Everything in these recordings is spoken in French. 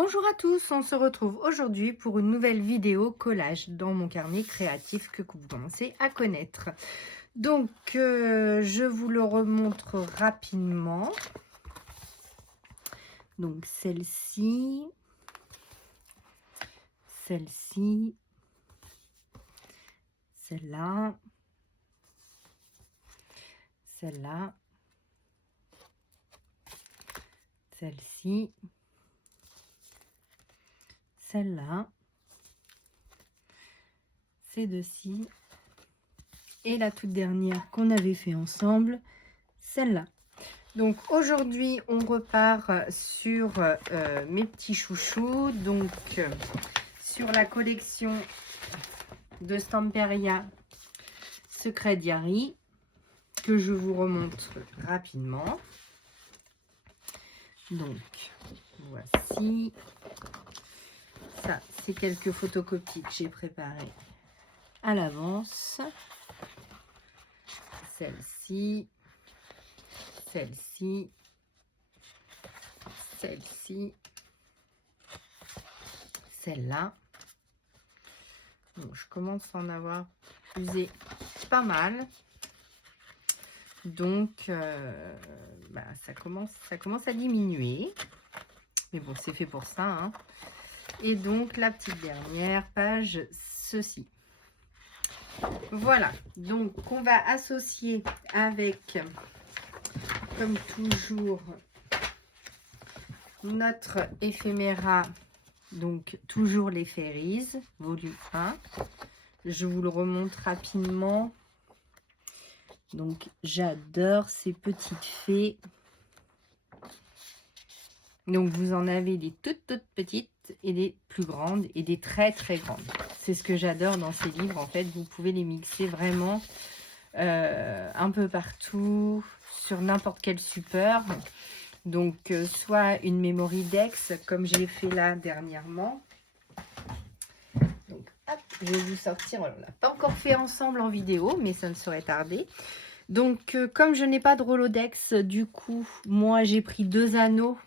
Bonjour à tous, on se retrouve aujourd'hui pour une nouvelle vidéo collage dans mon carnet créatif que vous commencez à connaître. Donc, je vous le remontre rapidement. Donc, celle-ci, celle-ci, celle-là, celle-là, celle-ci, celle-là, ces deux-ci et la toute dernière qu'on avait fait ensemble, celle-là. Donc aujourd'hui on repart sur mes petits chouchous, donc sur la collection de Stamperia Secret Diary que je vous remontre rapidement. Donc voici, ça c'est quelques photocopies que j'ai préparées à l'avance. Celle-ci, celle-ci, celle-ci, celle-là. Bon, je commence à en avoir usé pas mal. Donc, ça commence à diminuer. Mais bon, c'est fait pour ça, hein. Et donc, la petite dernière page, ceci. Voilà. Donc, on va associer avec, comme toujours, notre éphéméra. Donc, toujours les Fairies, volume 1. Je vous le remonte rapidement. Donc, j'adore ces petites fées. Donc, vous en avez des toutes petites et des plus grandes et des très grandes. C'est ce que j'adore dans ces livres. En fait, vous pouvez les mixer vraiment un peu partout, sur n'importe quel support. Donc, soit une memory dex, comme j'ai fait là dernièrement. Donc, hop, je vais vous sortir. On l'a pas encore fait ensemble en vidéo, mais ça ne saurait tarder. Donc, comme je n'ai pas de Rolodex, du coup, moi, j'ai pris 2 anneaux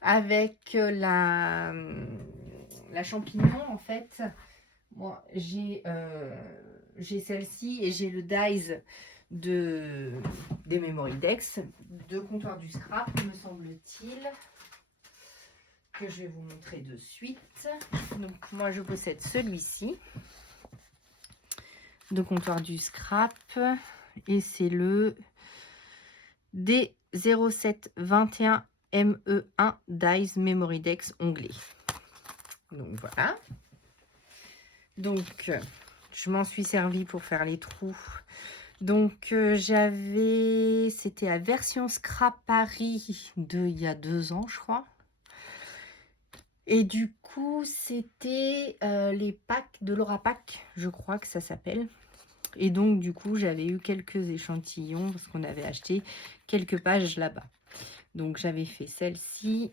avec la champignon, en fait. Moi, j'ai celle-ci et j'ai le dies des Memory Dex, de comptoir du scrap, me semble-t-il, que je vais vous montrer de suite. Donc, moi, je possède celui-ci, de comptoir du scrap, et c'est le D0721 ME1 Dies Memory Dex onglet. Donc voilà. Donc je m'en suis servi pour faire les trous. Donc c'était la version Scrap Paris il y a 2 ans, je crois. Et du coup, c'était les packs de Laura Pack, je crois que ça s'appelle. Et donc, du coup, j'avais eu quelques échantillons parce qu'on avait acheté quelques pages là-bas. Donc, j'avais fait celle-ci,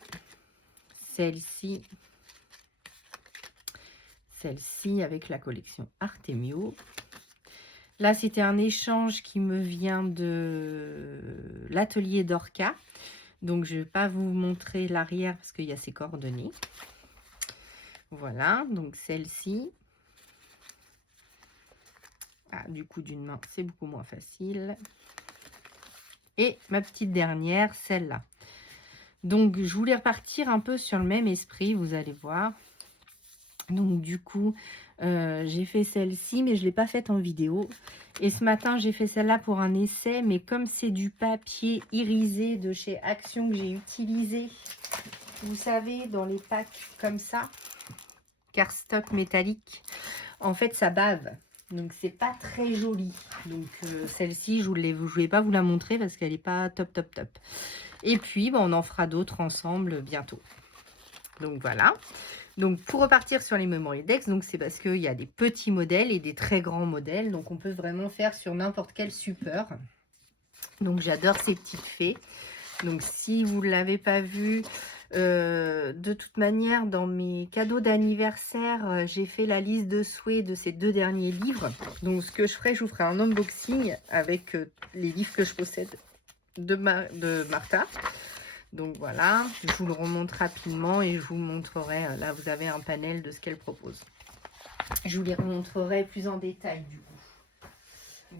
celle-ci, celle-ci avec la collection Artemio. Là, c'était un échange qui me vient de l'atelier d'Orca. Donc, je ne vais pas vous montrer l'arrière parce qu'il y a ses coordonnées. Voilà, donc celle-ci. Ah, du coup, d'une main, c'est beaucoup moins facile. Et ma petite dernière, celle-là. Donc, je voulais repartir un peu sur le même esprit, vous allez voir. Donc, du coup, j'ai fait celle-ci, mais je ne l'ai pas faite en vidéo. Et ce matin, j'ai fait celle-là pour un essai, mais comme c'est du papier irisé de chez Action que j'ai utilisé, vous savez, dans les packs comme ça, cardstock métallique, en fait, ça bave. Donc, c'est pas très joli. Donc, celle-ci, je ne voulais pas vous la montrer parce qu'elle n'est pas top. Et puis, on en fera d'autres ensemble bientôt. Donc, voilà. Donc, pour repartir sur les Memory Dex, donc c'est parce qu'il y a des petits modèles et des très grands modèles. Donc, on peut vraiment faire sur n'importe quel support. Donc, j'adore ces petites fées. Donc, si vous ne l'avez pas vu, de toute manière, dans mes cadeaux d'anniversaire, j'ai fait la liste de souhaits de ces 2 derniers livres. Donc, ce que je ferai, je vous ferai un unboxing avec les livres que je possède de Martha. Donc voilà, je vous le remonte rapidement et je vous montrerai, là vous avez un panel de ce qu'elle propose. Je vous les remontrerai plus en détail du coup.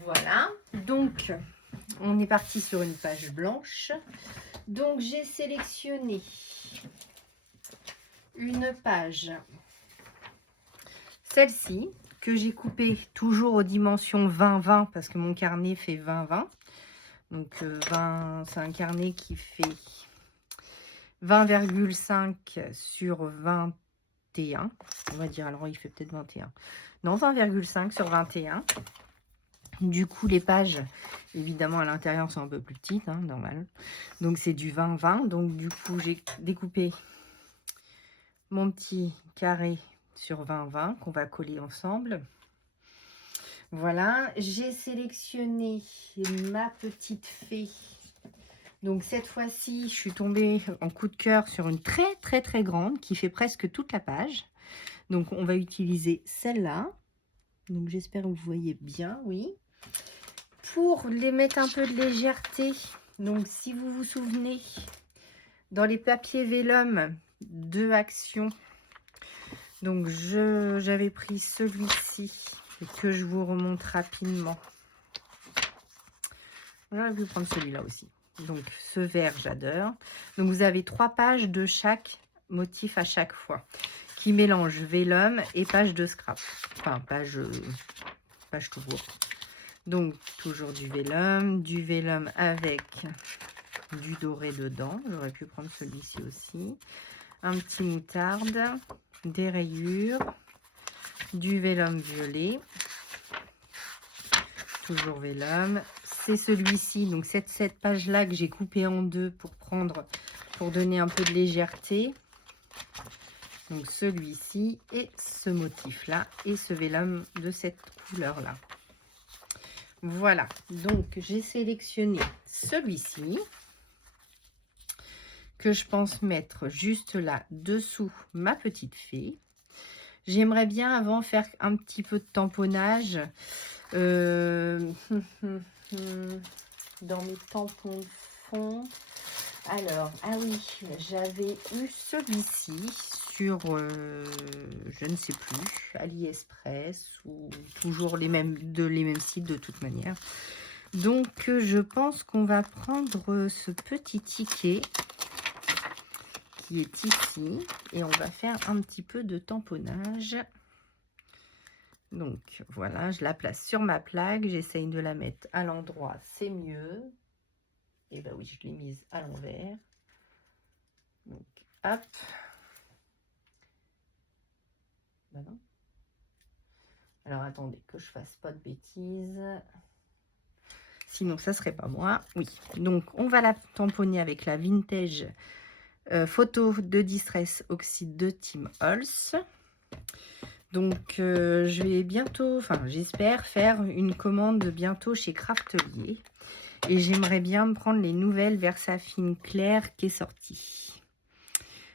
Voilà, donc on est parti sur une page blanche. Donc j'ai sélectionné une page, celle-ci, que j'ai coupée toujours aux dimensions 20-20 parce que mon carnet fait 20-20. Donc 20, c'est un carnet qui fait 20,5 sur 21. On va dire, alors il fait peut-être 21. Non, 20,5 sur 21. Du coup, les pages, évidemment, à l'intérieur sont un peu plus petites, hein, normal. Donc, c'est du 20-20. Donc, du coup, j'ai découpé mon petit carré sur 20-20 qu'on va coller ensemble. Voilà, j'ai sélectionné ma petite fée. Donc, cette fois-ci, je suis tombée en coup de cœur sur une très grande qui fait presque toute la page. Donc, on va utiliser celle-là. Donc, j'espère que vous voyez bien, oui. Pour les mettre un peu de légèreté, donc si vous vous souvenez, dans les papiers vélum de Action, donc j'avais pris celui-ci et que je vous remonte rapidement. J'aurais pu prendre celui-là aussi. Donc ce vert, j'adore. Donc vous avez 3 pages de chaque motif à chaque fois, qui mélange vélum et page de scrap. Enfin, page tout court. Donc, toujours du vélum avec du doré dedans. J'aurais pu prendre celui-ci aussi. Un petit moutarde, des rayures, du vélum violet. Toujours vélum. C'est celui-ci, donc cette page-là que j'ai coupée en deux pour donner un peu de légèreté. Donc, celui-ci et ce motif-là et ce vélum de cette couleur-là. Voilà, donc j'ai sélectionné celui-ci que je pense mettre juste là dessous ma petite fée. J'aimerais bien avant faire un petit peu de tamponnage dans mes tampons de fond. Alors, ah oui, j'avais eu celui-ci sur, je ne sais plus, AliExpress ou toujours les mêmes sites de toute manière. Donc, je pense qu'on va prendre ce petit ticket qui est ici et on va faire un petit peu de tamponnage. Donc, voilà, je la place sur ma plaque. J'essaye de la mettre à l'endroit, c'est mieux. Et ben oui, je l'ai mise à l'envers. Donc, hop. Ben non. Alors, attendez, que je fasse pas de bêtises. Sinon, ça serait pas moi. Oui, donc on va la tamponner avec la Vintage Photo de Distress Oxyde de Tim Holtz. Donc, je vais bientôt, enfin, j'espère faire une commande bientôt chez Craftelier. Et j'aimerais bien me prendre les nouvelles Versafine Claire qui est sortie.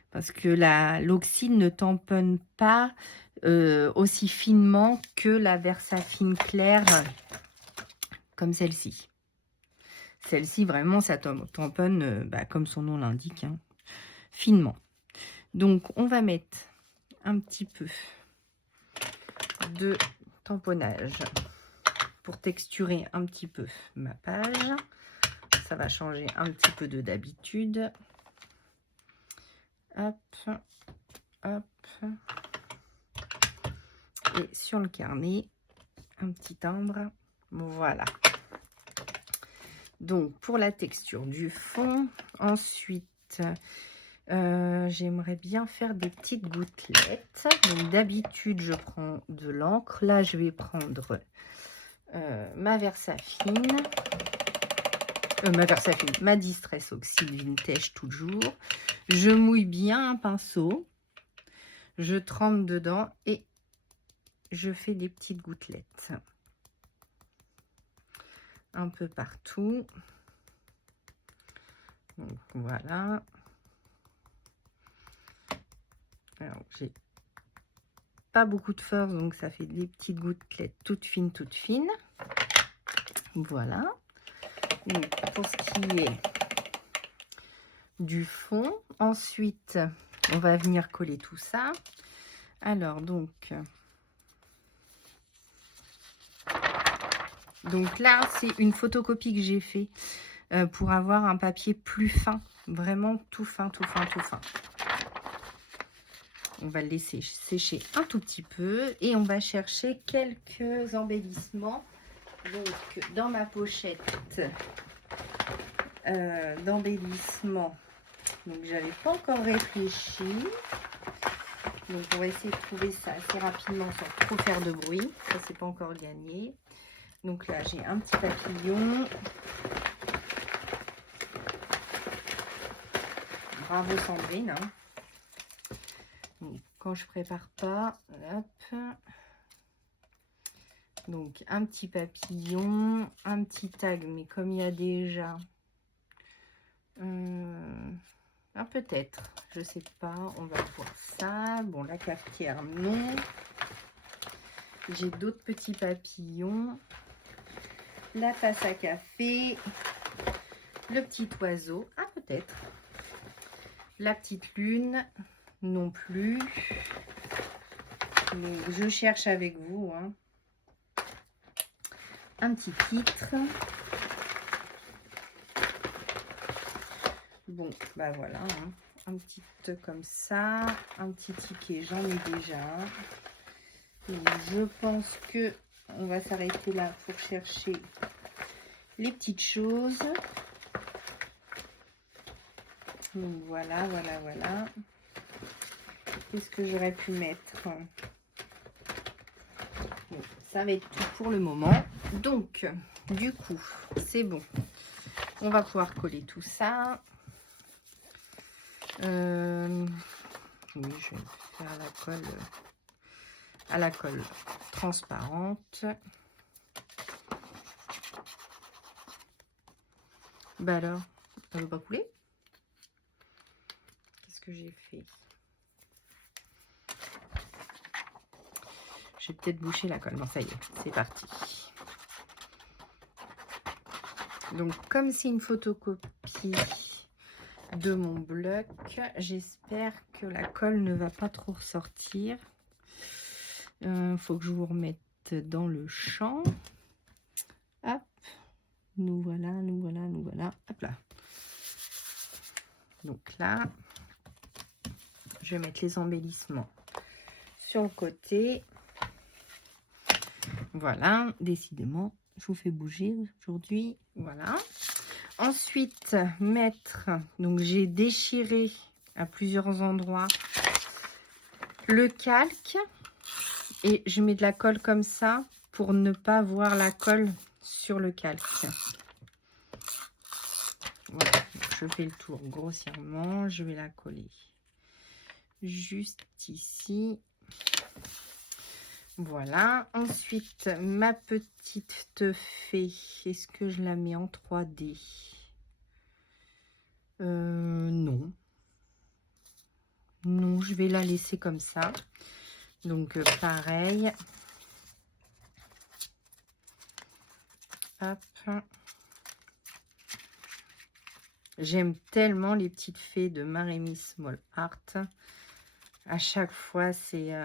Parce que l'oxyde ne tamponne pas aussi finement que la Versafine Claire comme celle-ci. Celle-ci, vraiment, ça tamponne, comme son nom l'indique, hein, finement. Donc, on va mettre un petit peu de tamponnage pour texturer un petit peu ma page. Ça va changer un petit peu de d'habitude. Hop, hop. Et sur le carnet, un petit timbre. Voilà. Donc, pour la texture du fond, ensuite, j'aimerais bien faire des petites gouttelettes. Donc, d'habitude, je prends de l'encre. Là, je vais prendre ma Versafine. Ma Distress Oxyde Vintage toujours. Je mouille bien un pinceau. Je trempe dedans et je fais des petites gouttelettes. Un peu partout. Donc, voilà. Alors, j'ai pas beaucoup de force, donc ça fait des petites gouttelettes toutes fines, toutes fines. Voilà. Donc, pour ce qui est du fond. Ensuite, on va venir coller tout ça. Alors, donc là, c'est une photocopie que j'ai fait pour avoir un papier plus fin. Vraiment tout fin, tout fin, tout fin. On va le laisser sécher un tout petit peu et on va chercher quelques embellissements. Donc, dans ma pochette d'embellissement, donc j'avais pas encore réfléchi. Donc, on va essayer de trouver ça assez rapidement sans trop faire de bruit. Ça, c'est pas encore gagné. Donc là, j'ai un petit papillon. Bravo Sandrine. Hein. Donc, quand je prépare pas, hop. Donc, un petit papillon, un petit tag, mais comme il y a déjà... peut-être, je sais pas, on va voir ça. Bon, la cafetière, non. J'ai d'autres petits papillons. La tasse à café. Le petit oiseau, ah peut-être. La petite lune, non plus. Donc, je cherche avec vous. Hein. Un petit titre. Bon, bah voilà. Hein. Un petit comme ça. Un petit ticket, j'en ai déjà. Donc, je pense que on va s'arrêter là pour chercher les petites choses. Donc voilà, voilà, voilà. Qu'est-ce que j'aurais pu mettre? Bon, ça va être tout pour le moment. Donc, du coup, c'est bon. On va pouvoir coller tout ça. Oui, je vais faire la colle à la colle transparente. Bah alors, ça ne veut pas couler? Qu'est-ce que j'ai fait? J'ai peut-être bouché la colle. Bon, ça y est, c'est parti. Donc, comme c'est une photocopie de mon bloc, j'espère que la colle ne va pas trop ressortir. Faut que je vous remette dans le champ. Hop, nous voilà, nous voilà, nous voilà. Hop là. Donc là, je vais mettre les embellissements sur le côté. Voilà, décidément, je vous fais bouger aujourd'hui. Voilà. Ensuite, mettre, donc j'ai déchiré à plusieurs endroits le calque et je mets de la colle comme ça pour ne pas voir la colle sur le calque. Voilà, je fais le tour grossièrement, je vais la coller juste ici. Voilà, ensuite ma petite fée, est-ce que je la mets en 3D? Non. Non, je vais la laisser comme ça. Donc pareil. Hop. J'aime tellement les petites fées de Marémy Small Art. À chaque fois, c'est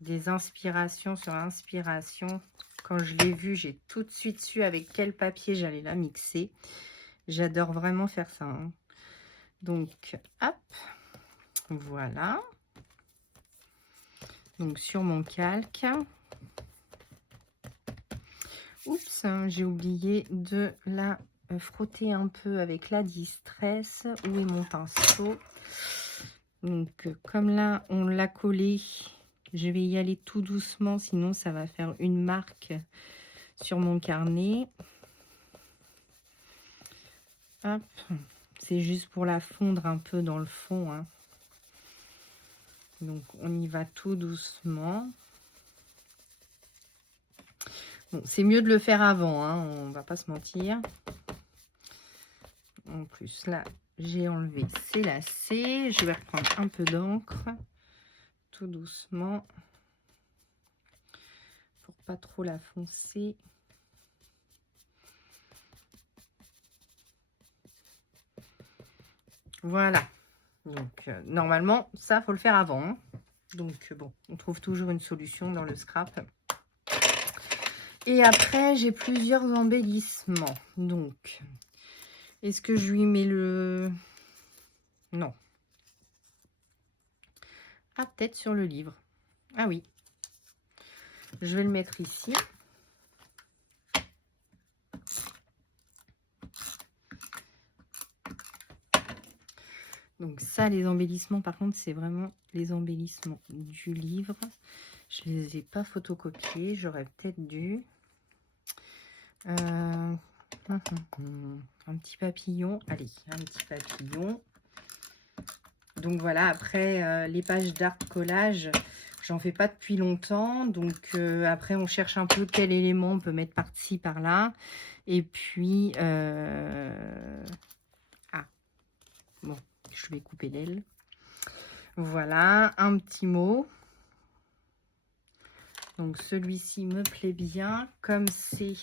des inspirations sur inspiration. Quand je l'ai vue, j'ai tout de suite su avec quel papier j'allais la mixer. J'adore vraiment faire ça. Hein. Donc, hop. Voilà. Donc, sur mon calque. Oups, j'ai oublié de la frotter un peu avec la distress. Où est mon pinceau? Donc, comme là, on l'a collé, je vais y aller tout doucement, sinon ça va faire une marque sur mon carnet. Hop, c'est juste pour la fondre un peu dans le fond. Hein. Donc, on y va tout doucement. Bon, c'est mieux de le faire avant, hein, on va pas se mentir. En plus, là, j'ai enlevé ces lacets. Je vais reprendre un peu d'encre, tout doucement, pour pas trop la foncer. Voilà. Donc, normalement, ça, faut le faire avant. Hein. Donc, bon, on trouve toujours une solution dans le scrap. Et après, j'ai plusieurs embellissements. Donc, est-ce que je lui mets le... Non. Ah, peut-être sur le livre. Ah oui. Je vais le mettre ici. Donc ça, les embellissements, par contre, c'est vraiment les embellissements du livre. Je ne les ai pas photocopiés. J'aurais peut-être dû. Un petit papillon. Allez, un petit papillon. Donc voilà, après, les pages d'art collage, j'en fais pas depuis longtemps. Donc après, on cherche un peu quel élément on peut mettre par-ci, par-là. Et puis... Ah, bon, je vais couper l'aile. Voilà, un petit mot. Donc celui-ci me plaît bien. Comme c'est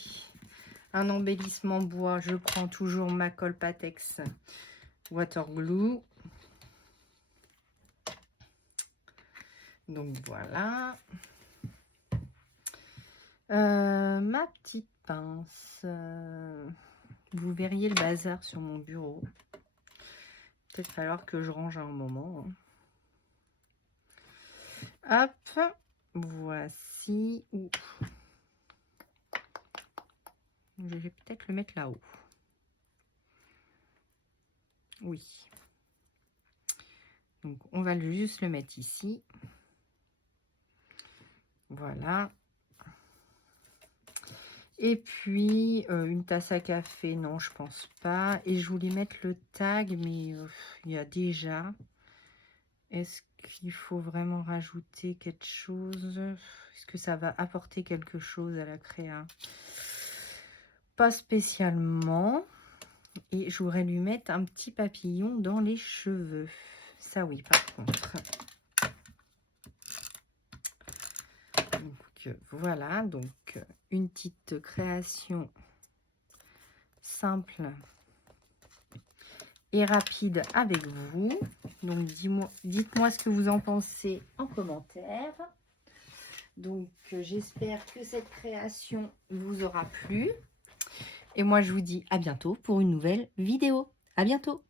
un embellissement bois, je prends toujours ma colle Patex Water Glue. Donc voilà. Ma petite pince. Vous verriez le bazar sur mon bureau. Peut-être falloir que je range un moment. Hop. Voici. Je vais peut-être le mettre là-haut. Oui. Donc, on va juste le mettre ici. Voilà. Et puis, une tasse à café, non, je pense pas. Et je voulais mettre le tag, mais il y a déjà. Est-ce qu'il faut vraiment rajouter quelque chose? Est-ce que ça va apporter quelque chose à la créa? Pas spécialement. Et je voudrais lui mettre un petit papillon dans les cheveux. Ça oui, par contre. Donc voilà, donc une petite création simple et rapide avec vous. Donc dites-moi ce que vous en pensez en commentaire. Donc j'espère que cette création vous aura plu. Et moi je vous dis à bientôt pour une nouvelle vidéo. À bientôt.